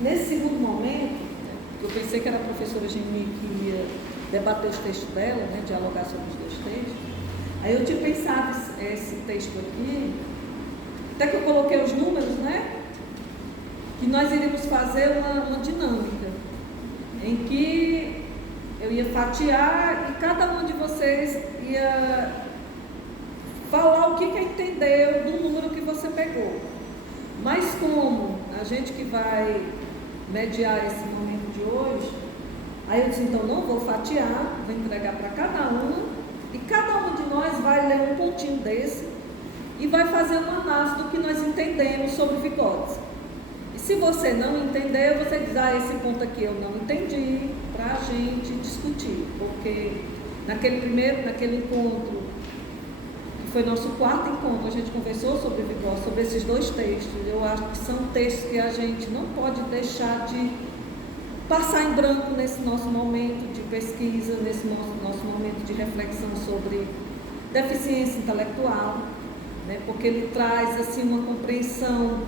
nesse segundo momento, eu pensei que era a professora Geni que ia debater os textos dela, né, dialogar sobre os dois textos. Aí eu tinha pensado esse texto aqui, até que eu coloquei os números, né? Que nós iríamos fazer uma dinâmica, em que eu ia fatiar e cada um de vocês ia falar o que entendeu do número que você pegou. Mas como a gente que vai mediar esse momento de hoje, aí eu disse, então não vou fatiar, vou entregar para cada um, e cada um de nós vai ler um pontinho desse e vai fazer uma análise do que nós entendemos sobre Vygotsky. E se você não entendeu, você diz, esse ponto aqui eu não entendi, para a gente discutir, porque naquele encontro, que foi nosso quarto encontro, a gente conversou sobre Vygotsky, sobre esses dois textos. Eu acho que são textos que a gente não pode deixar de passar em branco nesse nosso momento de pesquisa, nesse nosso momento de reflexão sobre deficiência intelectual, né? Porque ele traz assim uma compreensão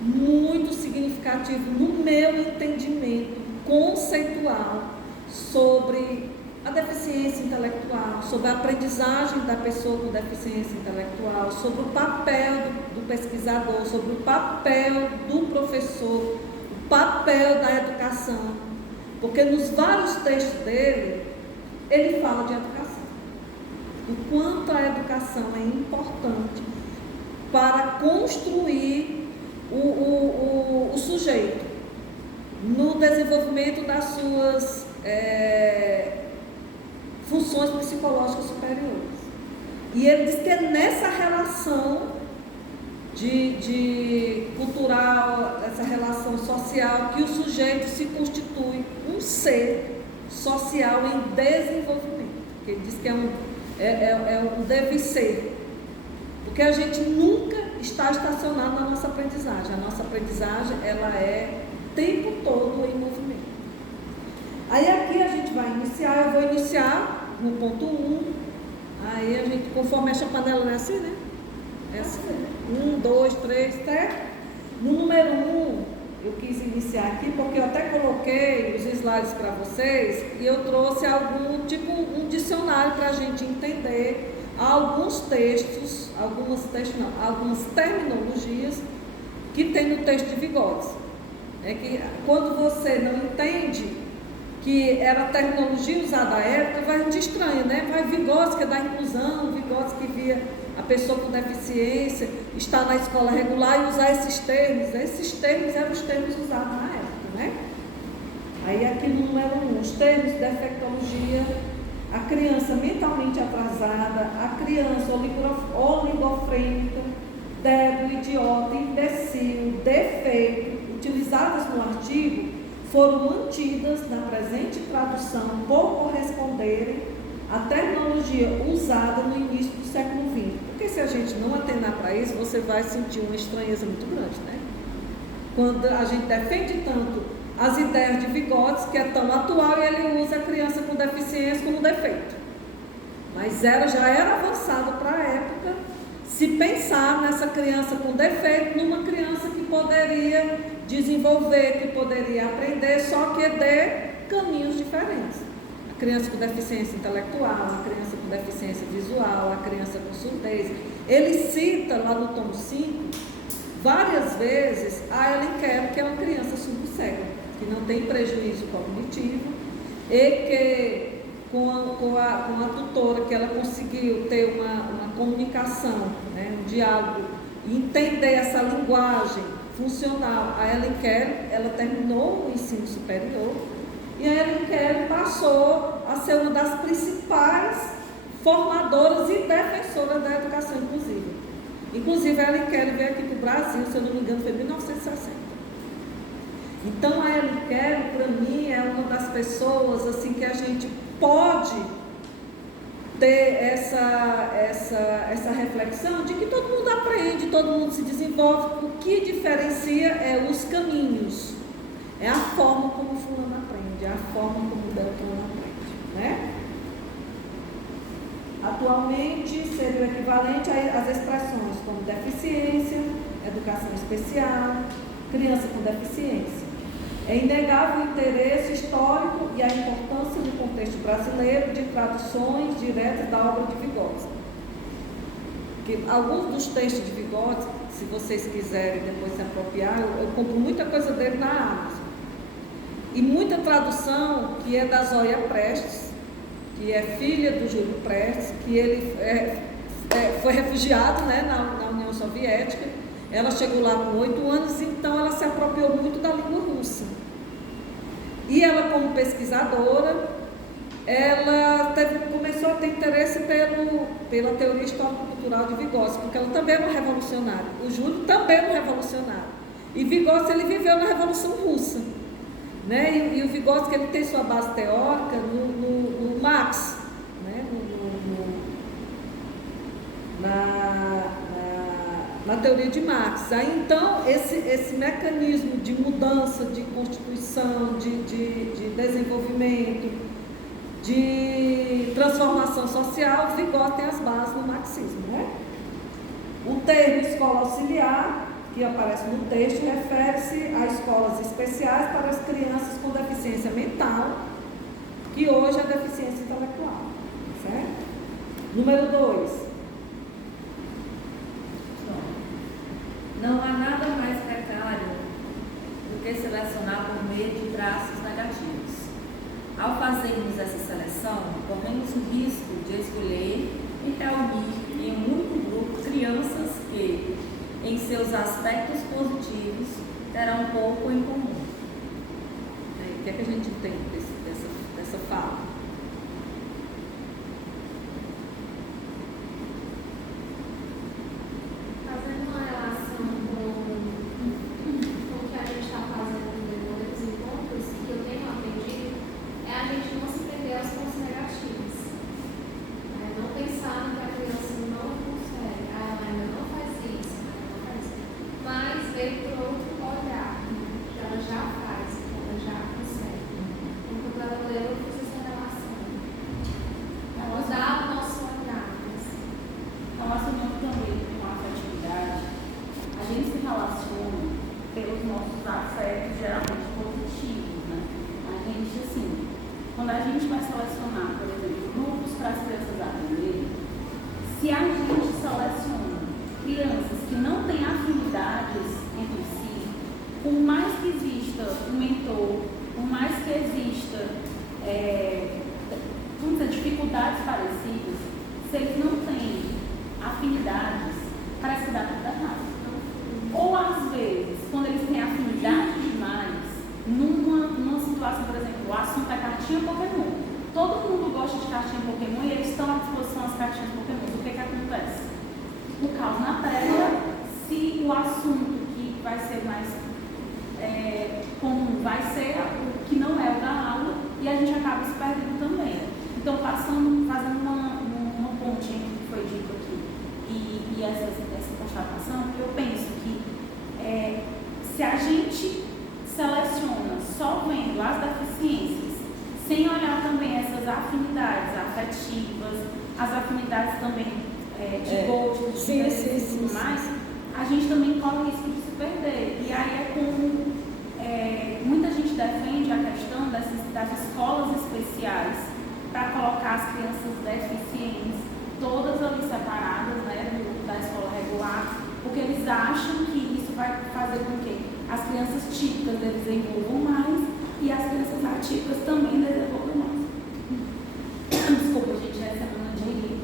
muito significativa no meu entendimento conceitual sobre a deficiência intelectual, sobre a aprendizagem da pessoa com deficiência intelectual, sobre o papel do pesquisador, sobre o papel do professor, o papel da educação, porque nos vários textos dele, ele fala de educação, o quanto a educação é importante para construir o sujeito no desenvolvimento das suas funções psicológicas superiores. E ele diz que é nessa relação de cultural, essa relação social, que o sujeito se constitui um ser social em desenvolvimento. Que ele diz que é um deve ser. Porque a gente nunca está estacionado na nossa aprendizagem. A nossa aprendizagem, ela é o tempo todo em movimento. Aí aqui a gente vai iniciar, eu vou iniciar no ponto 1. Aí a gente, conforme mexe a panela, não é assim, né? É assim. 1, 2, 3, até. No número 1, eu quis iniciar aqui, porque eu até coloquei os slides para vocês, e eu trouxe algum, tipo um dicionário para a gente entender alguns textos, algumas terminologias que tem no texto de Vygotsky. É que quando você não entende que era a terminologia usada à época, vai te estranha, né? Vai Vygotsky é da inclusão, Vygotsky que via a pessoa com deficiência estar na escola regular e usar esses termos eram os termos usados na época, né? Aí aqui no número 1, os termos de defectologia, a criança mentalmente atrasada, a criança oligofrênica, débil, idiota, imbecil, defeito, utilizadas no artigo, foram mantidas na presente tradução por corresponderem à terminologia usada no início do século XX. Porque se a gente não atenar para isso, você vai sentir uma estranheza muito grande, né? Quando a gente defende tanto as ideias de Vygotsky, que é tão atual, e ele usa a criança com deficiência como defeito. Mas já era avançado para a época se pensar nessa criança com defeito, numa criança que poderia desenvolver, que poderia aprender, só que de caminhos diferentes. A criança com deficiência intelectual, a criança com deficiência visual, a criança com surdez. Ele cita lá no tomo 5, várias vezes, a Ellen Keller, que é uma criança surdo-cega, que não tem prejuízo cognitivo, e que com a tutora, que ela conseguiu ter uma comunicação, né, um diálogo, e entender essa linguagem funcional. A Ellen Keller, ela terminou o ensino superior, e a Ellen Keller passou a ser uma das principais formadoras e defensoras da educação inclusiva. Inclusive, a Ellen Keller veio aqui para o Brasil, se eu não me engano, foi em 1960. Então, a Ellen Keller, para mim, é uma das pessoas assim, que a gente pode ter essa reflexão de que todo mundo aprende, todo mundo se desenvolve. O que diferencia é os caminhos, é a forma como o fulano aprende, é a forma como o Beltrano aprende, né? Atualmente seria o equivalente às expressões como deficiência, educação especial, criança com deficiência. É inegável o interesse histórico e a importância no contexto brasileiro de traduções diretas da obra de Vygotsky. Que alguns dos textos de Vygotsky, se vocês quiserem depois se apropriar, eu compro muita coisa dele na Amazon. E muita tradução que é da Zóia Prestes, que é filha do Júlio Prestes, que ele foi refugiado, né, na União Soviética. Ela chegou lá com 8 anos, então ela se apropriou muito da língua russa. E ela, como pesquisadora, ela começou a ter interesse pela teoria histórico-cultural de Vygotsky, porque ela também era uma revolucionária. O Júlio também era um revolucionário. E Vygotsky, ele viveu na Revolução Russa. Né? E o Vygotsky, ele tem sua base teórica no Marx, né? Na teoria de Marx. Aí, então, esse mecanismo de mudança, de constituição, de desenvolvimento, de transformação social, Vygotsky tem as bases no marxismo. Né? O termo escola auxiliar, que aparece no texto, refere-se a escolas especiais para as crianças com deficiência mental, que hoje é deficiência intelectual. Certo? Número 2. Não há nada mais precário do que selecionar por meio de traços negativos. Ao fazermos essa seleção, corremos o risco de escolher e reunir em um único grupo crianças que, em seus aspectos positivos, terão pouco em comum. O que é que a gente tem dessa fala? Fazendo uma relação com o que a gente está fazendo nos encontros, que eu tenho aprendido, é a gente não se prender aos pontos negativos. Não pensar no que a criança não consegue, ela ainda não faz isso, mas ver por outro olhar, que ela já faz, que ela já consegue. Então, quando eu fiz essa relação, mudar o nosso olhar. Relacionando também com a afetividade, a gente se relaciona pelos nossos afetos geralmente positivos, né? A gente, assim, quando a gente vai selecionar, por exemplo, grupos para as crianças aprenderem, se a gente seleciona crianças que não têm afinidades entre si, por mais que exista um mentor, por mais que exista dificuldades parecidas, se eles não têm afinidades, parece que dá tudo errado. Ou às vezes, quando eles têm afinidade demais, numa situação, por exemplo, o assunto é cartinha Pokémon. Todo mundo gosta de cartinha Pokémon e eles estão à disposição as cartinhas Pokémon. O que acontece? O caos na pedra, se o assunto que vai ser mais comum vai ser o que não é o da aula, e a gente acaba se perdendo também. Então, fazendo uma ponte entre o que foi dito aqui e essa constatação, eu penso que se a gente seleciona só vendo as deficiências, sem olhar também essas afinidades afetivas, as afinidades também de gostos, de interesses e tudo mais, a gente também corre o risco de se perder. E aí é como muita gente defende a questão das escolas especiais para colocar as crianças deficientes todas ali separadas, né, da escola regular, porque eles acham que isso vai fazer com que as crianças típicas desenvolvam mais e as crianças atípicas também desenvolvam mais. Desculpa, gente, essa semana de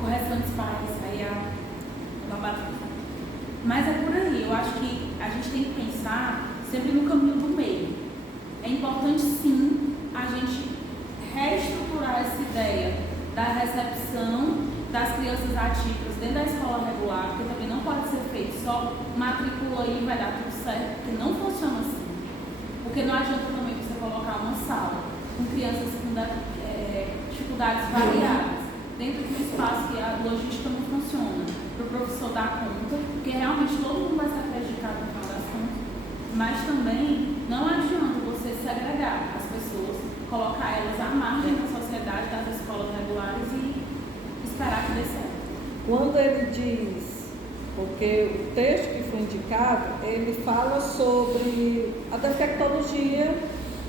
correções pais, aí a babada. Mas é por aí, eu acho que a gente tem que pensar sempre no caminho do meio. É importante, sim, a gente reestruturar essa ideia da recepção das crianças atípicas dentro da escola regular, porque também não pode ser feito só matricula aí e vai dar tudo certo, porque não funciona assim. Porque não adianta também você colocar uma sala com crianças com dificuldades variadas dentro de um espaço que a logística não funciona, para o professor dar conta, porque realmente todo mundo vai ser prejudicado no final das contas, mas também não adianta você segregar as pessoas, colocar elas à margem da sociedade, das escolas regulares e esperar que dê certo. Quando ele diz porque o texto que foi indicado, ele fala sobre a defectologia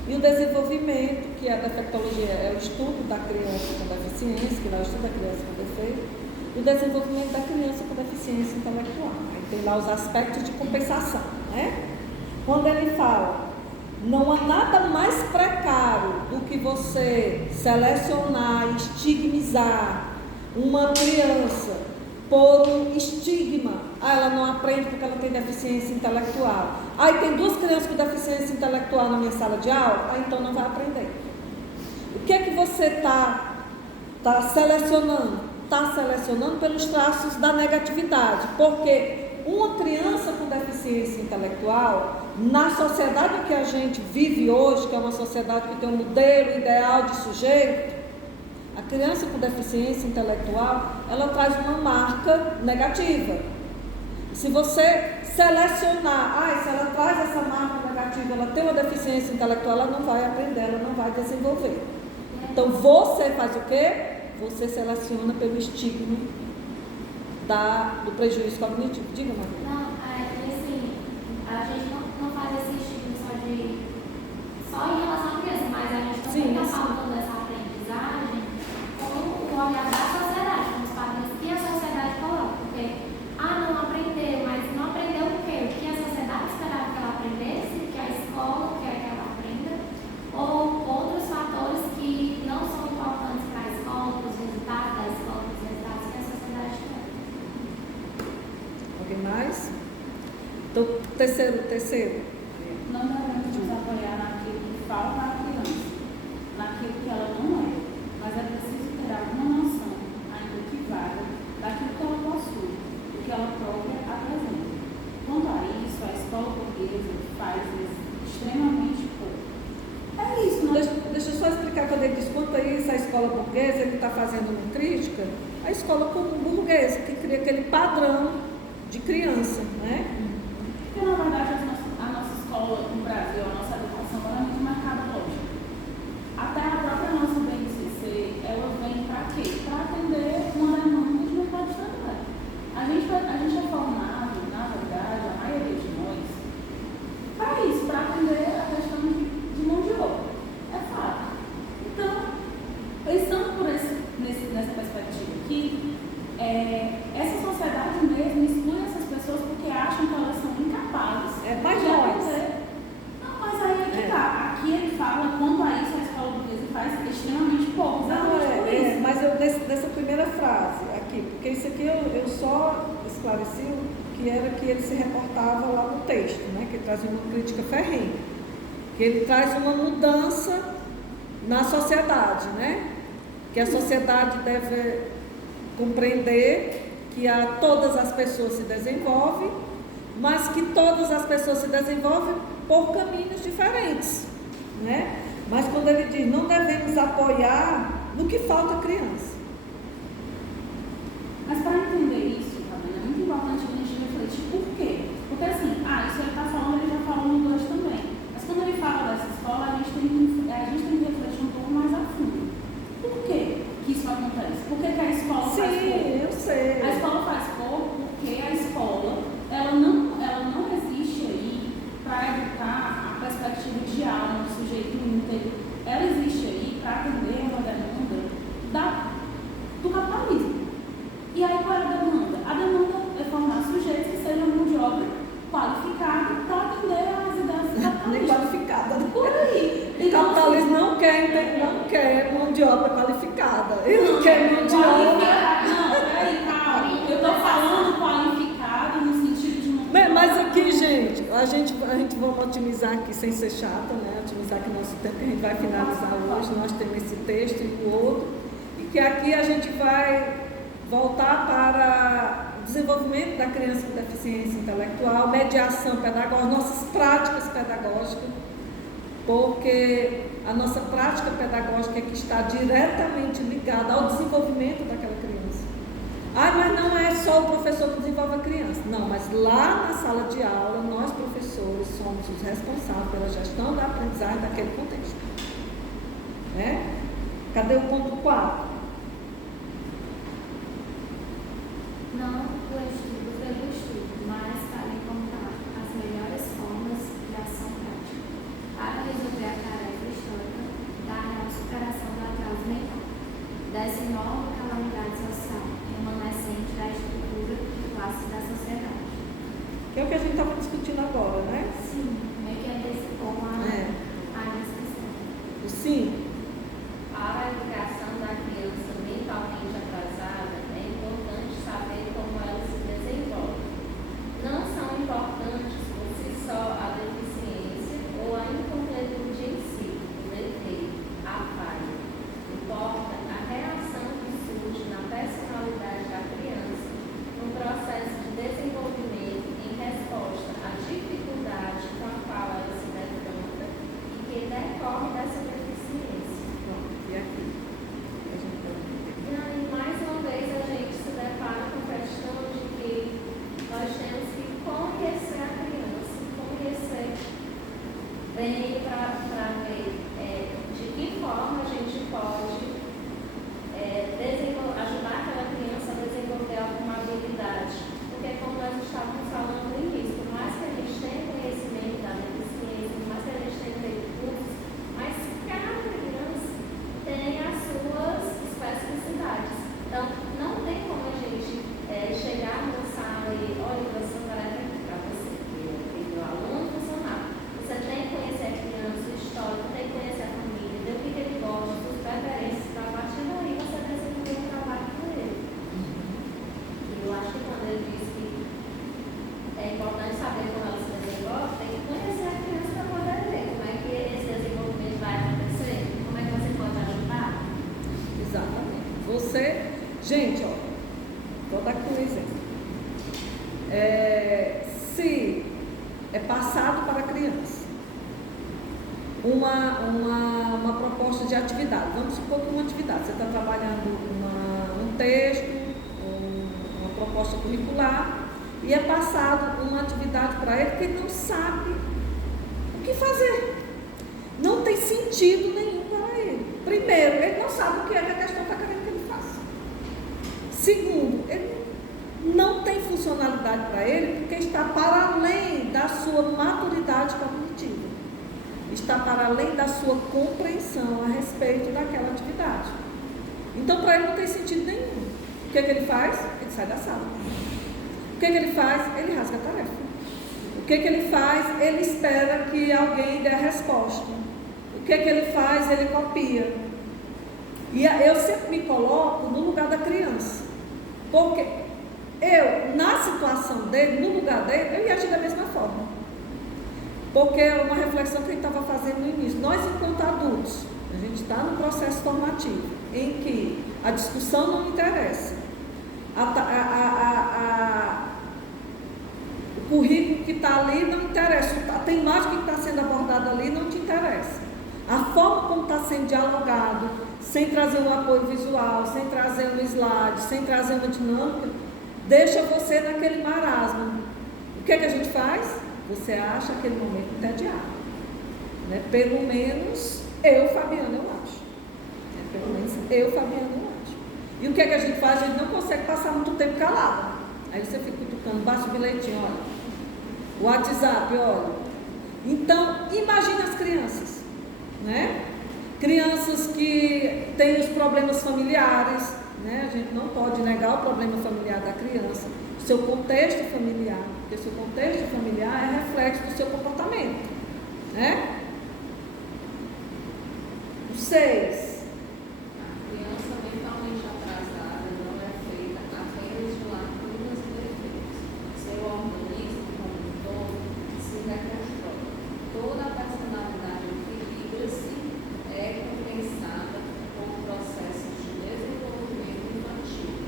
e o desenvolvimento, que a defectologia é o estudo da criança com deficiência, que é o estudo da criança com defeito, e o desenvolvimento da criança com deficiência intelectual. Aí tem lá os aspectos de compensação, né? Quando ele fala, não há nada mais precário do que você selecionar, estigmatizar uma criança por um estigma. Ela não aprende porque ela tem deficiência intelectual. Aí tem 2 crianças com deficiência intelectual na minha sala de aula, então não vai aprender. O que é que você está selecionando? Está selecionando pelos traços da negatividade, porque uma criança com deficiência intelectual, na sociedade que a gente vive hoje, que é uma sociedade que tem um modelo ideal de sujeito, a criança com deficiência intelectual, ela traz uma marca negativa. Se você selecionar, se ela traz essa marca negativa, ela tem uma deficiência intelectual, ela não vai aprender, ela não vai desenvolver. Então você faz o quê? Você seleciona pelo estigma do prejuízo cognitivo. Diga, Maria. Não, assim, a gente não faz esse estigma só em relação à criança, mas a gente também está falando dessa aprendizagem com o olhar da sociedade, com os padrões que a sociedade coloca. Porque, não aprendeu, mas não aprendeu o quê? O que a sociedade esperava que ela aprendesse, que a escola quer que ela aprenda, ou outros fatores que não são importantes para a escola, para os resultados da escola, para os resultados que a sociedade quer. Alguém mais? Então, terceiro. Não devemos nos apoiar naquilo que falta à criança, naquilo que ela não é, mas é preciso ter alguma noção, ainda que vaga, daquilo que ela possui, do que ela própria apresenta. Quanto a isso, a escola portuguesa faz extremamente pouco. É isso, né? Deixa eu só explicar, quando ele diz quanto a isso, a escola burguesa, ele está fazendo uma crítica à escola burguesa, que cria aquele padrão de criança, né? Porque, na verdade, a nossa escola no Brasil, a nossa educação, ela é muito mercadológica. Até a própria nossa BNCC, ela vem para quê? Para atender uma demanda de mercado de trabalho. A gente é formado, na verdade, a maioria de nós, para isso, para atender a questão de mão de obra. É fato. Então, pensando nessa perspectiva aqui, essa sociedade mesmo exclui essas pessoas porque acham que elas são incapazes mais de nós. aprender. Não, mas aí é que tá. Aqui ele fala, quanto a isso, a escola burguesa faz extremamente pouco. Mas eu dessa primeira frase aqui, porque isso aqui eu só esclareci o que era que ele se reportava lá no texto, né? Que ele traz uma crítica ferrenha, que ele traz uma mudança na sociedade, né? Que a sociedade deve compreender que todas as pessoas se desenvolvem, mas que todas as pessoas se desenvolvem por caminhos diferentes, né? Mas quando ele diz, não devemos apoiar no que falta à criança. Mas para entender isso, Fabiana, é muito importante a gente refletir por quê. Porque assim, isso ele está falando, ele já falou no 2 também. Mas quando ele fala dessa escola, a gente tem que refletir um pouco mais a fundo. Por quê que isso acontece? Por que a escola faz pouco? Sim, eu sei. A escola faz pouco porque a escola, ela não existe aí para educar a perspectiva de alma do sujeito íntegro. Ela existe aí para atender uma demanda do capitalismo. E aí qual é a demanda? A demanda é formar sujeitos que sejam mão de obra qualificada para atender às ideias do capitalismo. Nem qualificada. Por aí. O capitalismo não quer mão de obra qualificada. Ele não quer mão de obra. Não, peraí, calma. Eu estou falando qualificado no sentido de mão de obra. Mas aqui, gente, a gente vamos otimizar aqui sem ser chata, né? Otimizar aqui nosso tempo, que a gente vai finalizar hoje. Nós temos esse texto e o outro. E que aqui a gente vai voltar para o desenvolvimento da criança com deficiência intelectual, mediação pedagógica, nossas práticas pedagógicas, porque a nossa prática pedagógica é que está diretamente ligada ao desenvolvimento daquela criança. Mas não é só o professor que desenvolve a criança. Não, mas lá na sala de aula, nós professores somos os responsáveis pela gestão da aprendizagem daquele contexto. Né? Cadê o ponto 4? Não pelo estudo veio para ver de que forma a gente pode ajudar aquela criança a desenvolver alguma habilidade. Porque, como nós estávamos falando no início, por mais que a gente tenha conhecimento da deficiência, por mais que a gente tenha feito cursos, mas cada criança tem as suas especificidades. Então, não tem como a gente chegar numa sala e, olha, professor, tarefa aqui para você, porque o aluno funcional. Você tem que conhecer a criança, o histórico, tem que conhecer a família, ver o que ele gosta, suas preferências, para a partir daí você desenvolver um trabalho com ele. E eu acho que quando ele diz que é importante saber como ela se desenvolve, tem que conhecer a criança para poder ver como é que esse desenvolvimento vai acontecer, como é que você pode ajudar. Exatamente. Você, gente, ó, vou dar aqui um exemplo. Se é passado para a criança uma proposta de atividade, vamos supor que uma atividade, você está trabalhando um texto, uma proposta curricular, e é passado uma atividade para ele que ele não sabe o que fazer. Não tem sentido nenhum para ele. Primeiro, ele não sabe o que é que a questão está querendo que ele faça. Segundo, ele não tem funcionalidade para ele porque está para além da sua maturidade cognitiva. Está para além da sua compreensão a respeito daquela atividade. Então, para ele não tem sentido nenhum. O que é que ele faz? Ele sai da sala. O que é que ele faz? Ele rasga a tarefa. O que é que ele faz? Ele espera que alguém dê a resposta. O que é que ele faz? Ele copia. E eu sempre me coloco no lugar da criança. Porque eu, na situação dele, no lugar dele, eu ia agir da mesma forma. Porque é uma reflexão que a gente estava fazendo no início. Nós, enquanto adultos, a gente está no processo formativo, em que a discussão não interessa. O currículo que está ali não interessa. A temática que está sendo abordada ali não te interessa. A forma como está sendo dialogado, sem trazer um apoio visual, sem trazer um slide, sem trazer uma dinâmica, deixa você naquele marasmo. O que é que a gente faz? Você acha aquele momento entediado. Né? Pelo menos eu, Fabiana, eu acho. Pelo menos eu, Fabiana, eu acho. E o que é que a gente faz? A gente não consegue passar muito tempo calado. Aí você fica cutucando, baixa o bilhetinho, olha. O WhatsApp, olha. Então, imagine as crianças, né? Crianças que têm os problemas familiares, né? A gente não pode negar o problema familiar da criança, o seu contexto familiar, porque o seu contexto familiar é reflexo do seu comportamento, né? Os 6. A criança mentalmente atrasada não é feita apenas de lacunas e defeitos. Seu organismo como um todo se reconstrói. Toda a personalidade equilibra-se, é compensada por processos de desenvolvimento infantil.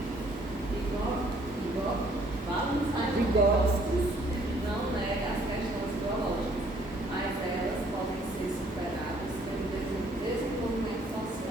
Vigostes não nega as questões biológicas, mas elas podem ser superadas pelo desenvolvimento social.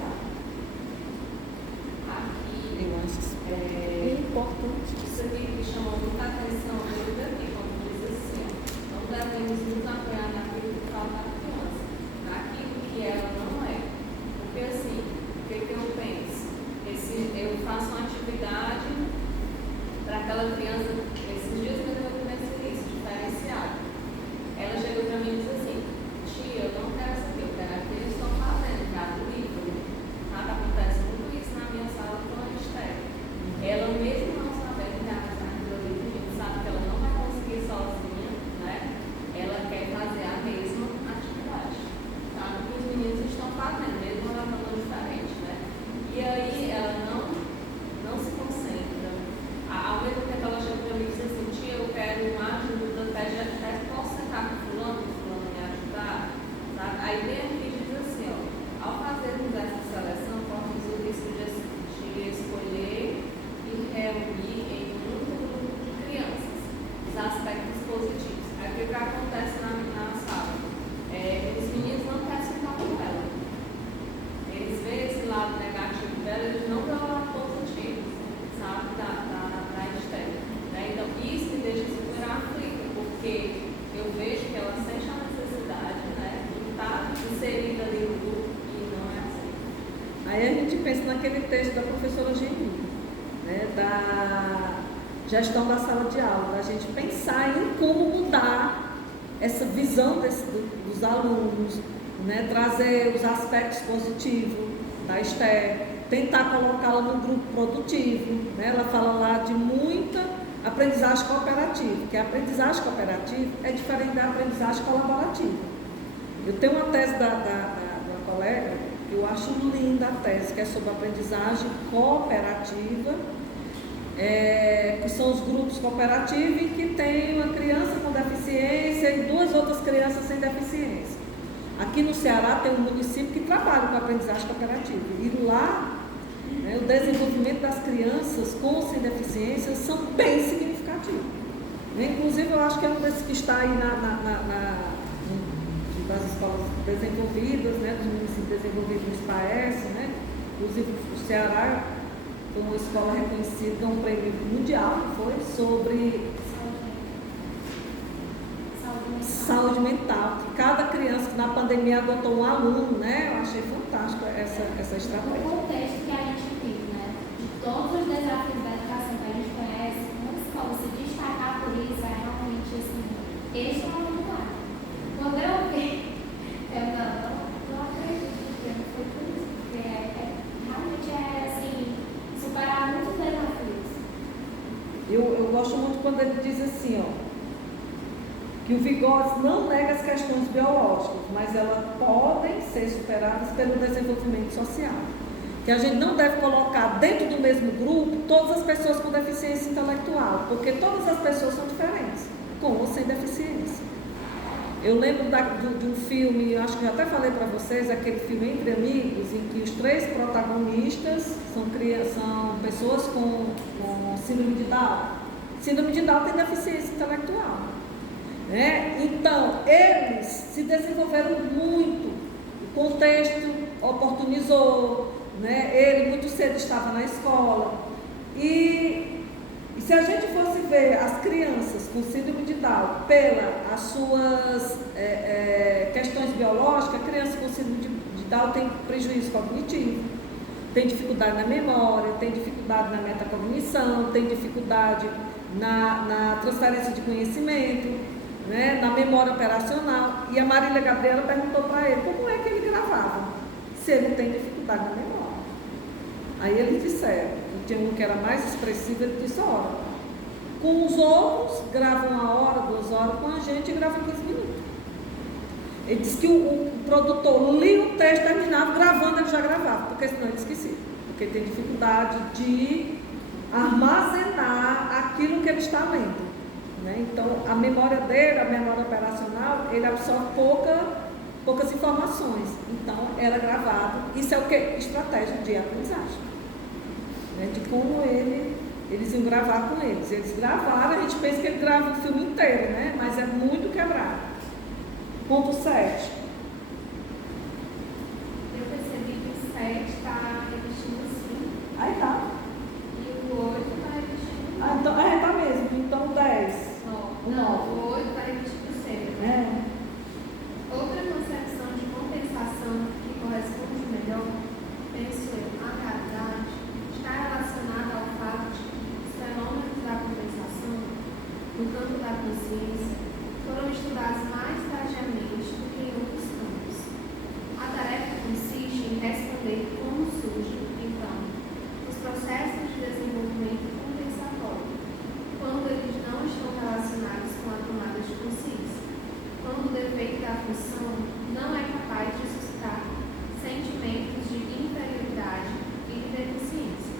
naquele texto da professora Geni, né, da gestão da sala de aula, da gente pensar em como mudar essa visão dos alunos, né, trazer os aspectos positivos da Esther, tentar colocá-la no grupo produtivo, né? Ela fala lá de muita aprendizagem cooperativa, que a aprendizagem cooperativa é diferente da aprendizagem colaborativa. Eu tenho uma tese da colega, que eu acho linda a tese, que é sobre aprendizagem cooperativa, que são os grupos cooperativos em que tem uma criança com deficiência e 2 outras crianças sem deficiência. Aqui no Ceará tem um município que trabalha com a aprendizagem cooperativa. E lá, né, o desenvolvimento das crianças com ou sem deficiência são bem significativos. Inclusive, eu acho que é um desses que está aí das escolas desenvolvidas, né, dos municípios desenvolvidos no SPAES, né? Inclusive, o Ceará foi uma escola reconhecida, um prêmio mundial, foi sobre saúde mental. Cada criança que na pandemia adotou um aluno, né? Eu achei fantástico essa estratégia. No contexto que a gente vive, né? De todos os desafios da educação que a gente conhece, uma escola se destacar por isso é realmente assim, extraordinário. Quando eu vi, eu não acredito que não foi por isso, porque realmente assim, superar muitos desafios. Eu gosto muito quando ele diz assim, ó, que o Vygotsky não nega as questões biológicas, mas elas podem ser superadas pelo desenvolvimento social. Que a gente não deve colocar dentro do mesmo grupo todas as pessoas com deficiência intelectual, porque todas as pessoas são diferentes, com ou sem deficiência. Eu lembro de um filme, eu acho que já até falei para vocês, aquele filme Entre Amigos, em que os 3 protagonistas são pessoas com síndrome de Down. Síndrome de Down tem deficiência intelectual. Né? Então, eles se desenvolveram muito, o contexto oportunizou, né? Ele muito cedo estava na escola. E se a gente fosse ver as crianças com síndrome de Down pelas suas questões biológicas, a criança com síndrome de Down tem prejuízo cognitivo, tem dificuldade na memória, tem dificuldade na metacognição, tem dificuldade na transferência de conhecimento, né, na memória operacional. E a Marília Gabriela perguntou para ele como é que ele gravava, se ele tem dificuldade na memória. Aí eles disseram, tinha um que era mais expressivo, ele disse, olha, com os outros grava 1 hora, 2 horas, com a gente grava 15 minutos. Ele disse que o produtor lia o texto, terminava, gravando ele já gravava, porque senão ele esquecia, porque ele tem dificuldade de armazenar aquilo que ele está lendo. Então, a memória dele, a memória operacional, ele absorve poucas informações. Então, era gravado. Isso é o que? Estratégia de aprendizagem. Né? De como eles iam gravar com eles. Eles gravaram, a gente pensa que ele grava o filme inteiro, né? Mas é muito quebrado. Ponto 7. Eu percebi que o 7 está repetindo 5. Aí tá. E o 8 está repetindo 5. Ah, então, tá mesmo. Então, 10. Não, o 8 está repetindo 6. Outra concepção de compensação que corresponde melhor, penso eu, à realidade, está relacionada ao fato de que os fenômenos da compensação, no campo da consciência, foram estudados mais tardiamente do que em outros campos. A tarefa consiste em responder como surgem, então, os processos de desenvolvimento compensatório, quando eles não estão relacionados com a tomada de consciência, quando o defeito da função não é capaz de suscitar sentimentos de inferioridade e de deficiência,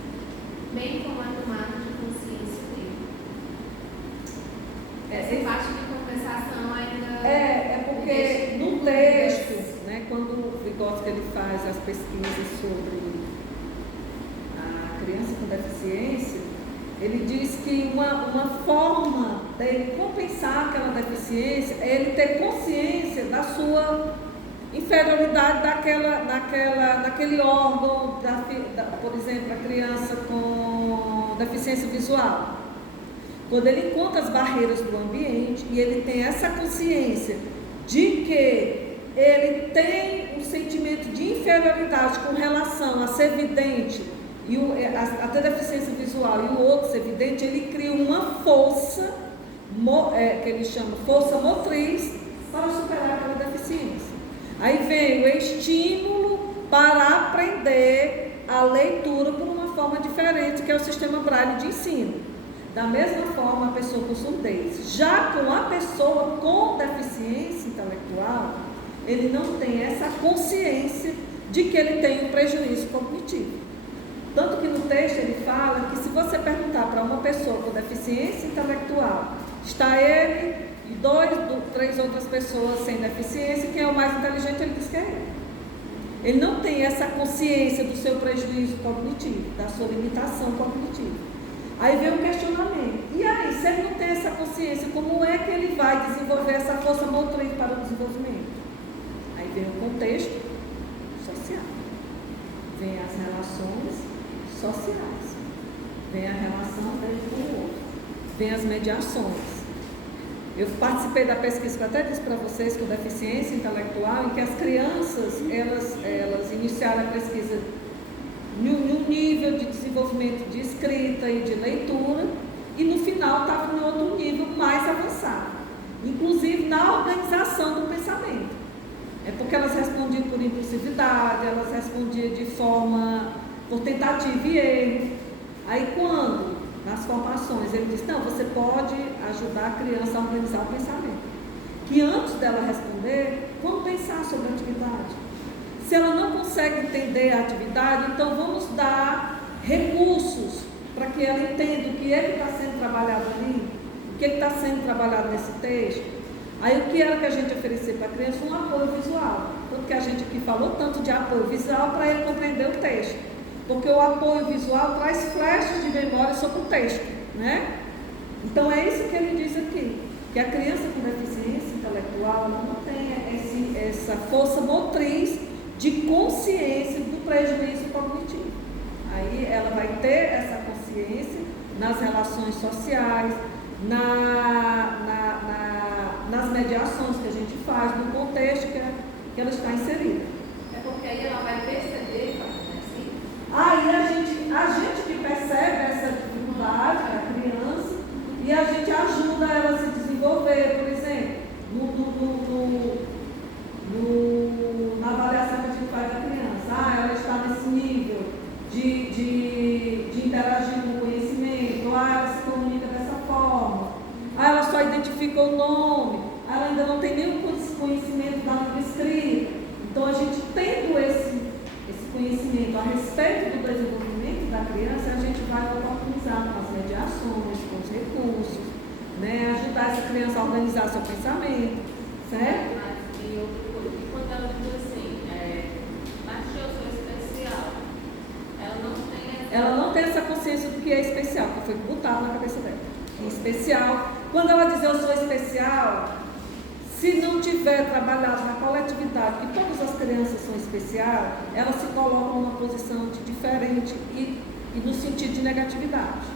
bem como a tomada de consciência dele. Essa parte de compensação ainda... porque no texto, né, quando o Vygotsky ele faz as pesquisas sobre a criança com deficiência, ele diz que uma forma dele compensar aquela deficiência é ele ter consciência da sua inferioridade daquele órgão, por exemplo, a criança com deficiência visual. Quando ele encontra as barreiras do ambiente e ele tem essa consciência de que ele tem um sentimento de inferioridade com relação a ser vidente e a ter deficiência visual e o outro ser vidente, ele cria uma força, que ele chama força motriz, para superar aquela deficiência. Aí vem o estímulo para aprender a leitura por uma forma diferente, que é o sistema Braille de ensino. Da mesma forma, a pessoa com surdez. Já com a pessoa com deficiência intelectual, ele não tem essa consciência de que ele tem um prejuízo cognitivo. Tanto que no texto ele fala que se você perguntar para uma pessoa com deficiência intelectual, está ele e 3 outras pessoas sem deficiência, quem é o mais inteligente, ele diz que é ele. Ele não tem essa consciência do seu prejuízo cognitivo, da sua limitação cognitiva. Aí vem o questionamento. E aí, se ele não tem essa consciência, como é que ele vai desenvolver essa força motriz para o desenvolvimento? Aí vem o contexto social. Vem as relações sociais. Vem a relação dele com o outro. Vem as mediações. Eu participei da pesquisa que eu até disse para vocês, com deficiência intelectual, em que as crianças, elas iniciaram a pesquisa num nível de desenvolvimento de escrita e de leitura, e no final estava em outro nível mais avançado, inclusive na organização do pensamento. É porque elas respondiam por impulsividade, elas respondiam de forma, por tentativa e erro. Aí quando, nas formações, ele diz, não, você pode ajudar a criança a organizar o pensamento. Que antes dela responder, vamos pensar sobre a atividade. Se ela não consegue entender a atividade, então vamos dar recursos para que ela entenda o que é que está sendo trabalhado ali, o que está sendo trabalhado nesse texto. Aí o que era que a gente oferecer para a criança? Um apoio visual. Tanto que a gente aqui falou tanto de apoio visual para ele compreender o texto. Porque o apoio visual traz flashes de memória sobre o texto, né? Então é isso que ele diz aqui, que a criança com deficiência intelectual não tem essa força motriz de consciência do prejuízo cognitivo. Aí ela vai ter essa consciência nas relações sociais, nas mediações que a gente faz, no contexto que ela está inserida. É porque aí ela vai perceber, assim. Aí a gente que percebe essa dificuldade da criança e a gente ajuda ela a se desenvolver, por exemplo, na avaliação que a gente faz da criança. Ela está nesse nível de interagir com o conhecimento, ela se comunica dessa forma, ela só identifica o nome, ela ainda não tem nenhum conhecimento da língua escrita. Então a gente tendo esse conhecimento a respeito do desenvolvimento da criança, a gente vai oportunizar com as mediações, com os recursos, né? Ajudar essa criança a organizar seu pensamento, certo? E quando ela diz assim, mas eu sou especial, ela não tem essa consciência do que é especial, que foi botado na cabeça dela. Em especial, quando ela diz eu sou especial, se não tiver trabalhado na coletividade, que todas as crianças são especiais, ela se coloca numa posição de diferente e no sentido de negatividade.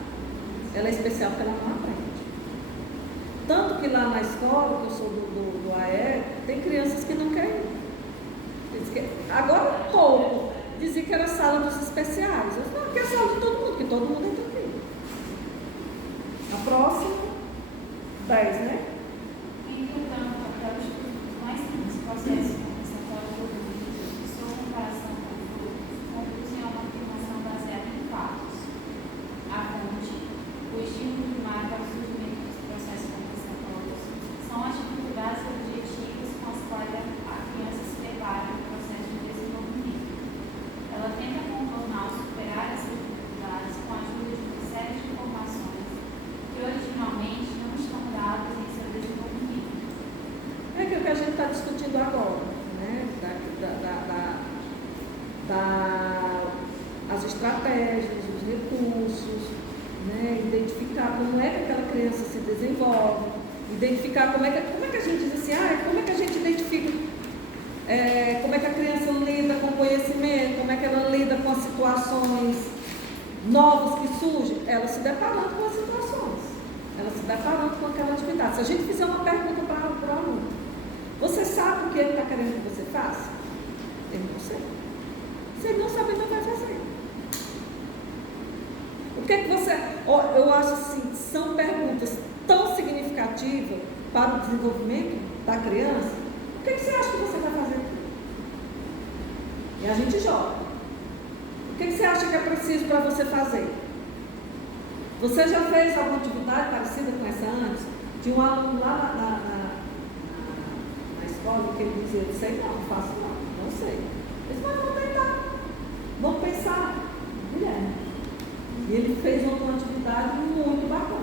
Ela é especial porque ela não aprende. Tanto que lá na escola, que eu sou do AE, tem crianças que não querem ir. Agora há pouco, dizia que era a sala dos especiais. Eu falei, que é a sala de todo mundo, que todo mundo entra aqui. A próxima, 10, né? Processo compensatório cognitivo, sua comparação com os outros, conduzem a uma afirmação baseada em fatos. A fonte, o estímulo primário para o surgimento dos processos compensatórios, são as dificuldades objetivas com as quais a criança se depara no processo de desenvolvimento. Ela tenta contornar ou superar essas dificuldades com a ajuda de uma série de informações que originalmente não estão dadas em seu desenvolvimento. É aquilo que a gente está discutindo agora, né? As estratégias, os recursos, né? Identificar como é que aquela criança se desenvolve, identificar como é que a gente diz assim, como é que a gente identifica, como é que a criança lida com o conhecimento, como é que ela lida com as situações novas que surgem, ela se deparando com as situações, ela se deparando com aquela atividade. Se a gente fizer uma pergunta para o aluno, Você sabe o que ele está querendo que você faça? Eu não sei. Se ele não sabe, ele não vai fazer. O que é que você... Eu acho assim, são perguntas tão significativas para o desenvolvimento da criança. O que é que você acha que você vai fazer aqui? E a gente joga. O que é que você acha que é preciso para você fazer? Você já fez alguma atividade parecida com essa antes? Tinha um aluno lá na escola que ele dizia, não sei não faço não sei. Eles vão tentar, vão pensar. Guilherme. E ele fez uma atividade muito bacana.